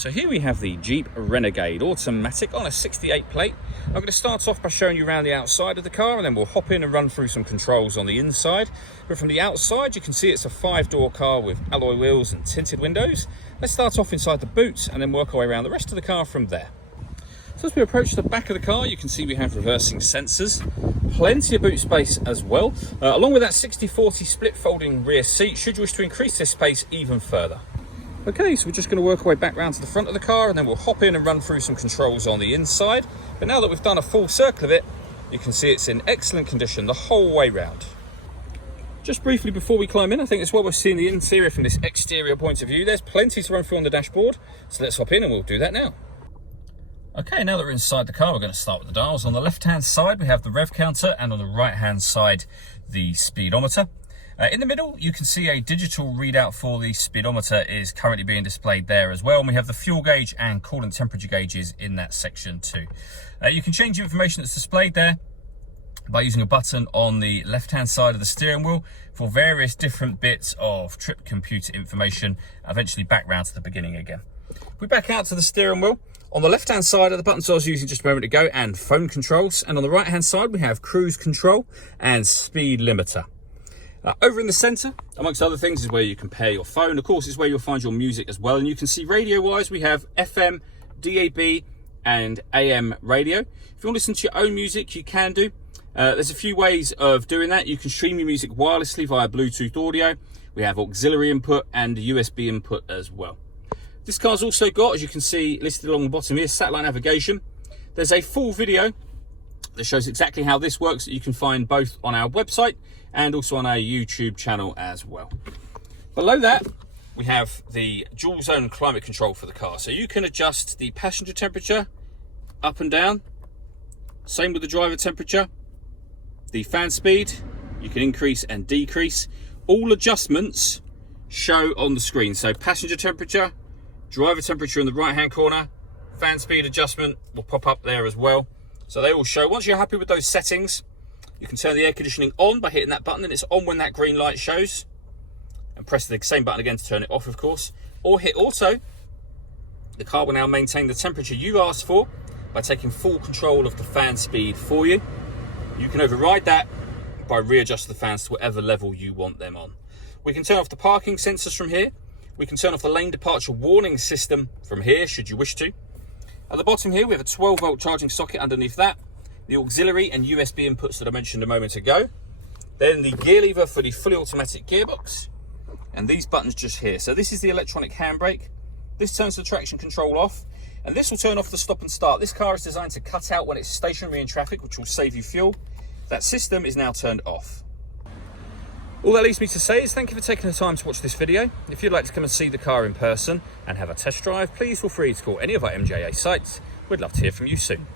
So here we have the Jeep Renegade automatic on a 68 plate. I'm going to start off by showing you around the outside of the car, and then we'll hop in and run through some controls on the inside. But from the outside you can see it's a 5-door car with alloy wheels and tinted windows. Let's start off inside the boot and then work our way around the rest of the car from there. So as we approach the back of the car, you can see we have reversing sensors, plenty of boot space as well, along with that 60/40 split folding rear seat should you wish to increase this space even further. Okay, so we're just going to work our way back round to the front of the car, and then we'll hop in and run through some controls on the inside. But now that we've done a full circle of it, you can see it's in excellent condition the whole way round. Just briefly before we climb in, I think it's what we're seeing the interior from this exterior point of view. There's plenty to run through on the dashboard, so let's hop in and we'll do that now. Okay, now that we're inside the car, we're going to start with the dials. On the left-hand side, we have the rev counter, and on the right-hand side, the speedometer. In the middle, you can see a digital readout for the speedometer is currently being displayed there as well. And we have the fuel gauge and coolant temperature gauges in that section too. You can change the information that's displayed there by using a button on the left-hand side of the steering wheel for various different bits of trip computer information, eventually back round to the beginning again. If we back out to the steering wheel, on the left-hand side are the buttons I was using just a moment ago and phone controls. And on the right-hand side, we have cruise control and speed limiter. Over in the centre, amongst other things, is where you can pair your phone. Of course, it's where you'll find your music as well. And you can see radio-wise, we have FM, DAB, and AM radio. If you want to listen to your own music, you can do. There's a few ways of doing that. You can stream your music wirelessly via Bluetooth audio. We have auxiliary input and USB input as well. This car's also got, as you can see listed along the bottom here, satellite navigation. There's a full video that shows exactly how this works that you can find both on our website and also on our YouTube channel as well. Below that, we have the dual zone climate control for the car. So you can adjust the passenger temperature up and down. Same with the driver temperature. The fan speed, you can increase and decrease. All adjustments show on the screen. So passenger temperature, driver temperature in the right hand corner, fan speed adjustment will pop up there as well. So they all show. Once you're happy with those settings, you can turn the air conditioning on by hitting that button, and it's on when that green light shows. And press the same button again to turn it off, of course. Or hit auto. The car will now maintain the temperature you asked for by taking full control of the fan speed for you. You can override that by readjusting the fans to whatever level you want them on. We can turn off the parking sensors from here. We can turn off the lane departure warning system from here, should you wish to. At the bottom here, we have a 12-volt charging socket underneath that. The auxiliary and USB inputs that I mentioned a moment ago. Then the gear lever for the fully automatic gearbox. And these buttons just here. So this is the electronic handbrake. This turns the traction control off. And this will turn off the stop and start. This car is designed to cut out when it's stationary in traffic, which will save you fuel. That system is now turned off. All that leaves me to say is thank you for taking the time to watch this video. If you'd like to come and see the car in person and have a test drive, please feel free to call any of our MJA sites. We'd love to hear from you soon.